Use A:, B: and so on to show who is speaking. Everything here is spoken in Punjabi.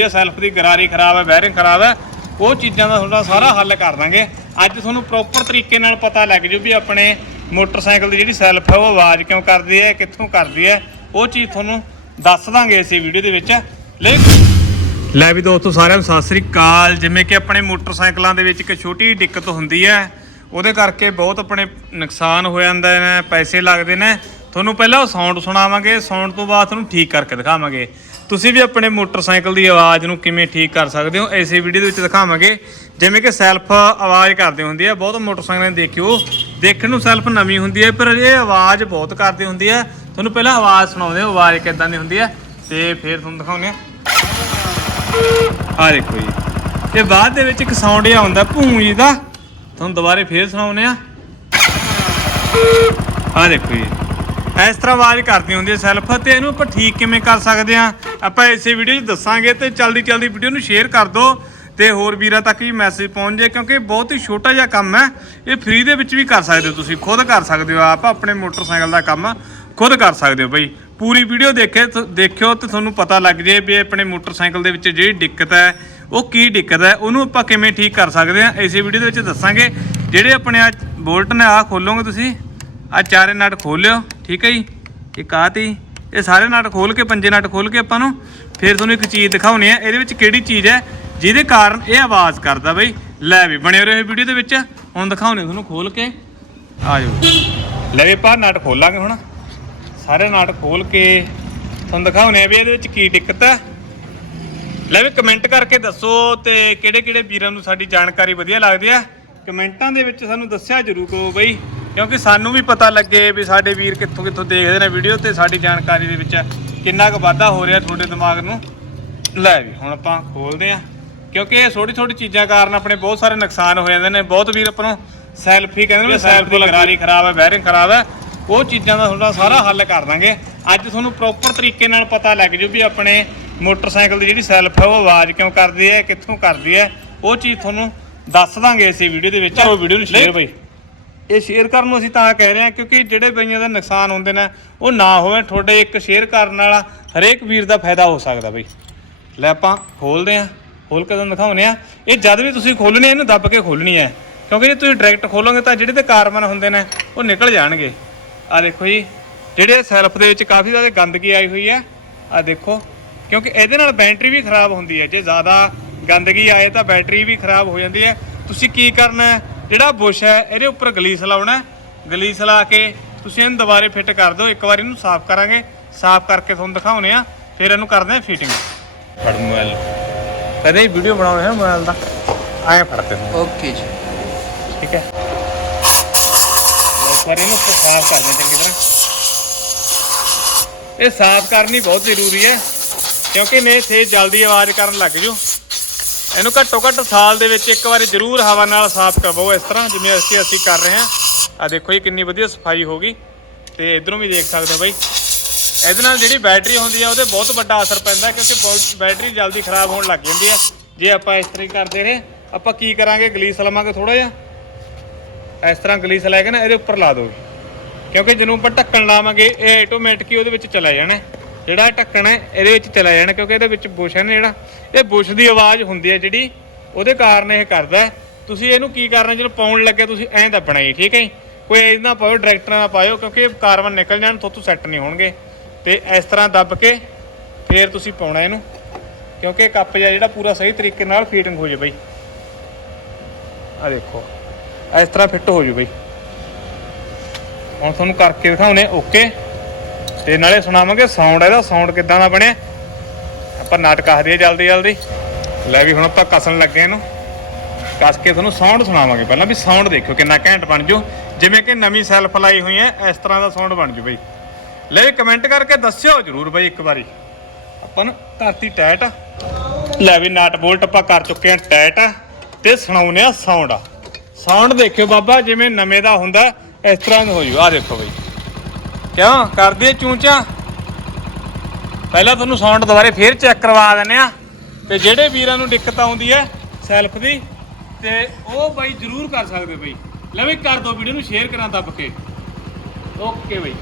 A: ਇਹ ਸੈਲਫ ਦੀ ਗਰਾਰੀ ਖਰਾਬ ਹੈ ਬੈਰਿੰਗ ਖਰਾਬ ਹੈ, ਉਹ ਚੀਜ਼ਾਂ ਦਾ ਤੁਹਾਡਾ ਸਾਰਾ ਹੱਲ ਕਰ ਦਾਂਗੇ। ਅੱਜ ਤੁਹਾਨੂੰ ਪ੍ਰੋਪਰ ਤਰੀਕੇ ਨਾਲ ਪਤਾ ਲੱਗ ਜੂ ਵੀ ਆਪਣੇ ਮੋਟਰਸਾਈਕਲ ਦੀ ਜਿਹੜੀ ਸੈਲਫ ਹੈ, ਉਹ ਆਵਾਜ਼ ਕਿਉਂ ਕਰਦੀ ਹੈ, ਕਿੱਥੋਂ ਕਰਦੀ ਹੈ, ਉਹ ਚੀਜ਼ ਤੁਹਾਨੂੰ ਦੱਸ ਦਾਂਗੇ ਅਸੀਂ ਵੀਡੀਓ ਦੇ ਵਿੱਚ। ਲੈ ਲੈ ਵੀ ਦੋਸਤੋ, ਸਾਰਿਆਂ ਨੂੰ ਸਤਿ ਸ੍ਰੀ ਅਕਾਲ। ਜਿਵੇਂ ਕਿ ਆਪਣੇ ਮੋਟਰਸਾਈਕਲਾਂ ਦੇ ਵਿੱਚ ਇੱਕ ਛੋਟੀ ਜਿਹੀ ਦਿੱਕਤ ਹੁੰਦੀ ਹੈ, ਉਹਦੇ ਕਰਕੇ ਬਹੁਤ ਆਪਣੇ ਨੁਕਸਾਨ ਹੋ ਜਾਂਦਾ ਨੇ ਪੈਸੇ ਲੱਗਦੇ ਨੇ। ਤੁਹਾਨੂੰ ਪਹਿਲਾਂ ਉਹ ਸਾਊਂਡ ਸੁਣਾਵਾਂਗੇ ਸਾਊਂਡ ਤੋਂ ਬਾਅਦ ਤੁਹਾਨੂੰ ਠੀਕ ਕਰਕੇ ਦਿਖਾਵਾਂਗੇ। ਤੁਸੀਂ ਵੀ ਆਪਣੇ ਮੋਟਰਸਾਈਕਲ ਦੀ ਆਵਾਜ਼ ਨੂੰ ਕਿਵੇਂ ਠੀਕ ਕਰ ਸਕਦੇ ਹੋ, ਇਸੇ ਵੀਡੀਓ ਦੇ ਵਿੱਚ ਦਿਖਾਵਾਂਗੇ। ਜਿਵੇਂ ਕਿ ਸੈਲਫ ਆਵਾਜ਼ ਕਰਦੇ ਹੁੰਦੀ ਹੈ, ਬਹੁਤ ਮੋਟਰਸਾਈਕਲਾਂ ਨੇ ਦੇਖਿਓ, ਦੇਖਣ ਨੂੰ ਸੈਲਫ ਨਵੀਂ ਹੁੰਦੀ ਹੈ, ਪਰ ਇਹ ਆਵਾਜ਼ ਬਹੁਤ ਕਰਦੀ ਹੁੰਦੀ ਹੈ ਤੁਹਾਨੂੰ ਪਹਿਲਾਂ ਆਵਾਜ਼ ਸੁਣਾਉਂਦੇ ਹਾਂ, ਆਵਾਜ਼ ਕਿੱਦਾਂ ਦੀ ਹੁੰਦੀ ਹੈ, ਤੇ ਫਿਰ ਤੁਹਾਨੂੰ ਦਿਖਾਉਂਦੇ ਹਾਂ। ਆ ਦੇਖੋ ਜੀ। ਤੇ ਬਾਅਦ ਦੇ ਵਿੱਚ ਇੱਕ ਸਾਊਂਡ ਜਿਹਾ ਆਉਂਦਾ, ਭੂੰ ਜੀ ਦਾ। ਤੁਹਾਨੂੰ ਦੁਬਾਰੇ ਫੇਰ ਸੁਣਾਉਂਦੇ ਆ ਆ ਦੇਖੋ ਜੀ। ਇਸ ਤਰ੍ਹਾਂ ਆਵਾਜ਼ ਕਰਦੀ ਹੁੰਦੀ ਹੈ ਸੈਲਫ ਤੇ ਇਹਨੂੰ ਆਪਾਂ ਠੀਕ ਕਿਵੇਂ ਕਰ ਸਕਦੇ ਆ ਆਪਾਂ ਇਸੇ ਵੀਡੀਓ 'ਚ ਦੱਸਾਂਗੇ ਤੇ ਜਲਦੀ ਜਲਦੀ ਵੀਡੀਓ ਨੂੰ ਸ਼ੇਅਰ ਕਰ ਦਿਓ ਤੇ ਹੋਰ ਵੀਰਾਂ ਤੱਕ ਵੀ ਮੈਸੇਜ ਪਹੁੰਚ ਜਾਏ ਕਿਉਂਕਿ ਬਹੁਤ ਹੀ ਛੋਟਾ ਜਿਹਾ ਕੰਮ ਹੈ। ਇਹ ਫ੍ਰੀ ਦੇ ਵਿੱਚ ਵੀ ਕਰ ਸਕਦੇ ਹੋ ਤੁਸੀਂ, ਖੁਦ ਕਰ ਸਕਦੇ ਹੋ ਆਪ, ਆਪਣੇ ਮੋਟਰਸਾਈਕਲ ਦਾ ਕੰਮ ਖੁਦ ਕਰ ਸਕਦੇ ਹੋ ਬਈ। ਪੂਰੀ ਵੀਡੀਓ ਦੇਖੇ ਦੇਖਿਓ ਤੇ ਤੁਹਾਨੂੰ ਪਤਾ ਲੱਗ ਜੇ ਵੀ ਆਪਣੇ ਮੋਟਰਸਾਈਕਲ ਦੇ ਵਿੱਚ ਜਿਹੜੀ ਦਿੱਕਤ ਹੈ, ਉਹ ਕੀ ਦਿੱਕਤ ਹੈ, ਉਹਨੂੰ ਆਪਾਂ ਕਿਵੇਂ ਠੀਕ ਕਰ ਸਕਦੇ ਹਾਂ। ਇਸੇ ਵੀਡੀਓ ਦੇ ਵਿੱਚ ਦੱਸਾਂਗੇ। ਜਿਹੜੇ ਆਪਣੇ ਆ ਬੋਲਟ ਨੇ ਆ ਖੋਲੋਗੇ ਤੁਸੀਂ ਆ ਚਾਰੇ ਨਟ ਖੋਲਿਓ ਠੀਕ ਹੈ ਜੀ? ਇੱਕ ਆਹ ਤੀ। ਇਹ ਸਾਰੇ ਨਟ ਖੋਲ ਕੇ, ਪੰਜੇ ਨਟ ਖੋਲ ਕੇ ਆਪਾਂ ਨੂੰ ਫਿਰ ਤੁਹਾਨੂੰ ਇੱਕ ਚੀਜ਼ ਦਿਖਾਉਣੀ ਆ ਇਹਦੇ ਵਿੱਚ ਕਿਹੜੀ ਚੀਜ਼ ਹੈ? ਜਿਹਦੇ ਕਾਰਨ ਇਹ ਆਵਾਜ਼ ਕਰਦਾ ਬਈ। ਲੈ ਵੀ, ਬਣੇ ਰਹੇ ਵੀਡੀਓ ਦੇ ਵਿੱਚ। ਹੁਣ ਦਿਖਾਉਣੇ ਤੁਹਾਨੂੰ ਖੋਲ ਕੇ। ਆ ਜਾਓ। ਲੈ ਵੀ, ਆਪਾਂ ਨਟ ਖੋਲਾਂਗੇ ਹੁਣ। ਸਾਰੇ ਨਾਟ ਖੋਲ ਕੇ ਤੁਹਾਨੂੰ ਦਿਖਾਉਣੇ ਆ ਵੀ ਇਹਦੇ ਵਿੱਚ ਕੀ ਦਿੱਕਤ ਹੈ। ਲੈ ਵੀ ਕਮੈਂਟ ਕਰਕੇ ਦੱਸੋ ਤੇ ਕਿਹੜੇ ਕਿਹੜੇ ਵੀਰਾਂ ਨੂੰ ਸਾਡੀ ਜਾਣਕਾਰੀ ਵਧੀਆ ਲੱਗਦੀ ਹੈ। ਕਮੈਂਟਾਂ ਦੇ ਵਿੱਚ ਸਾਨੂੰ ਦੱਸਿਆ ਜ਼ਰੂਰ ਕਰੋ ਬਈ। ਕਿਉਂਕਿ ਸਾਨੂੰ ਵੀ ਪਤਾ ਲੱਗੇ ਵੀ ਸਾਡੇ ਵੀਰ ਕਿੱਥੋਂ ਕਿੱਥੋਂ ਦੇਖਦੇ ਨੇ ਵੀਡੀਓ ਤੇ ਸਾਡੀ ਜਾਣਕਾਰੀ ਦੇ ਵਿੱਚ ਕਿੰਨਾ ਕੁ ਵਾਧਾ ਹੋ ਰਿਹਾ ਤੁਹਾਡੇ ਦਿਮਾਗ ਨੂੰ। ਲੈ ਵੀ ਹੁਣ ਆਪਾਂ ਖੋਲਦੇ ਆ ਕਿਉਂਕਿ ਇਹ ਛੋਟੀ ਛੋਟੀ ਚੀਜ਼ਾਂ ਕਾਰਨ ਆਪਣੇ ਬਹੁਤ ਸਾਰੇ ਨੁਕਸਾਨ ਹੋ ਜਾਂਦੇ ਨੇ। ਬਹੁਤ ਵੀਰ ਆਪਾਂ ਨੂੰ ਸੈਲਫੀ ਕਹਿੰਦੇ ਨੇ ਸੈਲਫ ਗਰਾਰੀ ਖਰਾਬ ਹੈ ਬੈਰਿੰਗ ਖਰਾਬ ਹੈ। ਉਹ ਚੀਜ਼ਾਂ ਦਾ ਤੁਹਾਡਾ ਸਾਰਾ ਹੱਲ ਕਰ ਦਾਂਗੇ। ਅੱਜ ਤੁਹਾਨੂੰ ਪ੍ਰੋਪਰ ਤਰੀਕੇ ਨਾਲ ਪਤਾ ਲੱਗ ਜੂ ਵੀ ਆਪਣੇ ਮੋਟਰਸਾਈਕਲ ਦੀ ਜਿਹੜੀ ਸੈਲਫ ਹੈ ਉਹ ਆਵਾਜ਼ ਕਿਉਂ ਕਰਦੀ ਹੈ ਕਿੱਥੋਂ ਕਰਦੀ ਹੈ। ਉਹ ਚੀਜ਼ ਤੁਹਾਨੂੰ ਦੱਸ ਦਾਂਗੇ ਇਸੇ ਵੀਡੀਓ ਦੇ ਵਿੱਚ। ਉਹ ਵੀਡੀਓ ਨੂੰ ਸ਼ੇਅਰ ਬਈ। ਇਹ ਸ਼ੇਅਰ ਕਰਨ ਨੂੰ ਅਸੀਂ ਤਾਂ ਕਹਿ ਰਹੇ ਹਾਂ ਕਿਉਂਕਿ ਜਿਹੜੇ ਬਈਆਂ ਦਾ ਨੁਕਸਾਨ ਹੁੰਦੇ ਨੇ, ਉਹ ਨਾ ਹੋਵੇ, ਤੁਹਾਡੇ ਇੱਕ ਸ਼ੇਅਰ ਕਰਨ ਨਾਲ ਹਰੇਕ ਵੀਰ ਦਾ ਫਾਇਦਾ ਹੋ ਸਕਦਾ ਬਈ। ਲੈ ਆਪਾਂ ਖੋਲਦੇ ਆਂ ਖੋਲ ਕੇ ਤੁਹਾਨੂੰ ਦਿਖਾਉਨੇ ਆ ਇਹ ਜਦ ਵੀ ਤੁਸੀਂ ਖੋਲਣੀ ਇਹਨੂੰ ਦੱਬ ਕੇ ਖੋਲਣੀ ਹੈ। ਕਿਉਂਕਿ ਜੇ ਤੁਸੀਂ ਡਾਇਰੈਕਟ ਖੋਲੋਗੇ ਤਾਂ ਜਿਹੜੇ ਤੇ ਕਾਰਬਨ ਹੁੰਦੇ ਨੇ, ਉਹ ਨਿਕਲ ਜਾਣਗੇ। ਆ ਦੇਖੋ ਜੀ, ਜਿਹੜੇ ਸੈਲਫ ਦੇ ਵਿੱਚ ਕਾਫੀ ਜ਼ਿਆਦਾ ਗੰਦਗੀ ਆਈ ਹੋਈ ਹੈ ਆ ਦੇਖੋ। ਕਿਉਂਕਿ ਇਹਦੇ ਨਾਲ ਬੈਟਰੀ ਵੀ ਖਰਾਬ ਹੁੰਦੀ ਹੈ। ਜੇ ਜ਼ਿਆਦਾ ਗੰਦਗੀ ਆਏ ਤਾਂ ਬੈਟਰੀ ਵੀ ਖਰਾਬ ਹੋ ਜਾਂਦੀ ਹੈ। ਤੁਸੀਂ ਕੀ ਕਰਨਾ ਜਿਹੜਾ ਬੁਸ਼ ਹੈ ਇਹਦੇ ਉੱਪਰ ਗਲੀਸ ਲਾਉਣਾ। ਗਲੀਸ ਲਾ ਕੇ ਤੁਸੀਂ ਇਹਨੂੰ ਦੁਬਾਰੇ ਫਿੱਟ ਕਰ ਦਿਓ। ਇੱਕ ਵਾਰ ਇਹਨੂੰ ਸਾਫ਼ ਕਰਾਂਗੇ। ਸਾਫ਼ ਕਰਕੇ ਤੁਹਾਨੂੰ ਦਿਖਾਉਨੇ ਆ ਫਿਰ ਇਹਨੂੰ ਕਰਦੇ ਆ ਫਿਟਿੰਗ ਫੜ ਮੋਬਾਈਲ ਕਦੇ ਵੀਡੀਓ ਬਣਾਉਣਾ ਹੈ ਮੋਬਾਈਲ ਦਾ। ਆਏ ਫੜਦੇ
B: ਓਕੇ ਜੀ।
A: ਠੀਕ ਹੈ। ਇੱਕ ਵਾਰ ਇਹਨੂੰ ਸਾਫ਼ ਕਰਦੇ ਚੰਗੀ ਤਰ੍ਹਾਂ। ਇਹ ਸਾਫ਼ ਕਰਨੀ ਬਹੁਤ ਜ਼ਰੂਰੀ ਹੈ। ਕਿਉਂਕਿ ਨੇ ਥੇ ਜਲਦੀ ਆਵਾਜ਼ ਕਰਨ ਲੱਗ ਜੂ। ਇਹਨੂੰ ਘੱਟੋ ਘੱਟ ਸਾਲ ਦੇ ਵਿੱਚ ਇੱਕ ਵਾਰੀ ਜ਼ਰੂਰ ਹਵਾ ਨਾਲ ਸਾਫ਼ ਕਰਵਾਓ। ਇਸ ਤਰ੍ਹਾਂ ਜਿਵੇਂ ਅਸੀਂ ਅਸੀਂ ਕਰ ਰਹੇ ਹਾਂ। ਆ ਦੇਖੋ ਜੀ ਕਿੰਨੀ ਵਧੀਆ ਸਫ਼ਾਈ ਹੋ ਗਈ। ਤੇ ਇਧਰੋਂ ਵੀ ਦੇਖ ਸਕਦੇ ਹੋ ਬਾਈ। ਇਹਦੇ ਨਾਲ ਜਿਹੜੀ ਬੈਟਰੀ ਹੁੰਦੀ ਆ, ਉਹਦੇ ਬਹੁਤ ਵੱਡਾ ਅਸਰ ਪੈਂਦਾ ਕਿਉਂਕਿ ਬਹੁਤ ਬੈਟਰੀ ਜਲਦੀ ਖਰਾਬ ਹੋਣ ਲੱਗ ਜਾਂਦੀ ਆ। ਜੇ ਆਪਾਂ ਇਸ ਤਰ੍ਹਾਂ ਹੀ ਕਰਦੇ ਰਹੇ, ਆਪਾਂ ਕੀ ਕਰਾਂਗੇ? ਗਲੀਸ ਲਵਾਂਗੇ ਥੋੜਾ ਜਿਹਾ। ਇਸ ਤਰ੍ਹਾਂ ਗਲੀਸ ਲੈ ਕੇ ਨਾ ਇਹਦੇ ਉੱਪਰ ਲਾ ਦਿਓ। ਕਿਉਂਕਿ ਜਦੋਂ ਆਪਾਂ ਢੱਕਣ ਲਾਵਾਂਗੇ, ਇਹ ਆਟੋਮੈਟਿਕ ਹੀ ਉਹਦੇ ਵਿੱਚ ਚਲਾ ਜਾਣਾ। ਜਿਹੜਾ ਇਹ ਢੱਕਣ ਹੈ, ਇਹਦੇ ਵਿੱਚ ਚਲਾ ਜਾਣਾ, ਕਿਉਂਕਿ ਇਹਦੇ ਵਿੱਚ ਬੁਸ਼ ਹੈ ਨਾ ਜਿਹੜਾ, ਇਹ ਬੁਸ਼ ਦੀ ਆਵਾਜ਼ ਹੁੰਦੀ ਹੈ ਜਿਹੜੀ, ਉਹਦੇ ਕਾਰਨ ਇਹ ਕਰਦਾ ਤੁਸੀਂ ਇਹਨੂੰ ਕੀ ਕਰਨਾ, ਜਦੋਂ ਪਾਉਣ ਲੱਗੇ, ਤੁਸੀਂ ਐਂ ਦੱਬਣਾ ਜੀ, ਠੀਕ ਹੈ ਜੀ? ਕੋਈ ਇਹ ਨਾ ਪਾਓ, ਡਾਇਰੈਕਟਰ ਨਾ ਪਾਇਓ, ਕਿਉਂਕਿ ਕਾਰਬਨ ਨਿਕਲ ਜਾਣ ਤੋਂ ਸੈੱਟ ਨਹੀਂ ਹੋਣਗੇ। ਤੇ ਇਸ ਤਰ੍ਹਾਂ ਦੱਬ ਕੇ, ਫੇਰ ਤੁਸੀਂ ਪਾਉਣਾ ਇਹਨੂੰ, ਕਿਉਂਕਿ ਇਹ ਕੱਪ ਜਿਹਾ ਜਿਹੜਾ ਪੂਰਾ ਸਹੀ ਤਰੀਕੇ ਨਾਲ ਫੀਟਿੰਗ ਹੋ ਜੇ ਬਈ। ਆ ਦੇਖੋ, ਇਸ ਤਰ੍ਹਾਂ ਫਿੱਟ ਹੋ ਜੂ ਬਈ। ਹੁਣ ਤੁਹਾਨੂੰ ਕਰਕੇ ਦਿਖਾਉਨੇ ਓਕੇ ਤੇ ਨਾਲੇ ਸੁਣਾਵਾਂਗੇ ਸਾਊਂਡ ਇਹਦਾ ਸਾਊਂਡ ਕਿੱਦਾਂ ਦਾ ਬਣਿਆ? ਆਪਾਂ ਨਾਟਕ ਕਸ ਜਲਦੀ ਜਲਦੀ। ਲੈ ਵੀ ਹੁਣ ਆਪਾਂ ਕਸਣ ਲੱਗੇ ਇਹਨੂੰ। ਕਸ ਕੇ ਤੁਹਾਨੂੰ ਸਾਊਂਡ ਸੁਣਾਵਾਂਗੇ। ਪਹਿਲਾਂ ਵੀ ਸਾਊਂਡ ਦੇਖਿਓ, ਕਿੰਨਾ ਘੈਂਟ ਬਣ ਜੂ। ਜਿਵੇਂ ਕਿ ਨਵੀਂ ਸੈਲਫ ਲਾਈ ਹੋਈ ਹੈ, ਇਸ ਤਰ੍ਹਾਂ ਦਾ ਸਾਊਂਡ ਬਣ ਜੂ ਬਈ। ਲੈ ਵੀ ਕਮੈਂਟ ਕਰਕੇ ਦੱਸਿਓ ਜਰੂਰ ਬਈ ਇੱਕ ਵਾਰੀ। ਆਪਾਂ ਨੂੰ ਧਰਤੀ ਟੈਟ ਲੈ ਵੀ ਨਾਟ ਬੋਲਟ ਆਪਾਂ ਕਰ ਚੁੱਕੇ ਹਾਂ ਟੈਟ ਤੇ ਸੁਣਾਉਨੇ ਆ। ਸਾਊਂਡ ਸਾਊਂਡ ਦੇਖਿਓ ਬਾਬਾ, ਜਿਵੇਂ ਨਵੇਂ ਦਾ ਹੁੰਦਾ, ਇਸ ਤਰ੍ਹਾਂ ਦਾ ਹੋ ਜੂ। ਆ ਦੇਖੋ ਬਈ। ਕਿਉਂ? ਕਰਦੀ ਕਰਦੇ ਚੂੰਚਾ? ਪਹਿਲਾਂ ਤੁਹਾਨੂੰ ਸਾਊਂਡ ਦੁਬਾਰੇ ਫੇਰ ਚੈੱਕ ਕਰਵਾ ਦਿੰਨੇ ਆ ਤੇ ਜਿਹੜੇ ਵੀਰਾਂ ਨੂੰ ਦਿੱਕਤ ਆਉਂਦੀ ਹੈ ਸੈਲਫ ਦੀ, ਤੇ ਉਹ ਬਾਈ ਜਰੂਰ ਕਰ ਸਕਦੇ ਬਾਈ। ਲੈ ਬਈ ਕਰ ਦੋ ਵੀਡੀਓ ਨੂੰ ਸ਼ੇਅਰ ਕਰਾਂ ਦੱਬ ਕੇ। ਓਕੇ ਬਾਈ।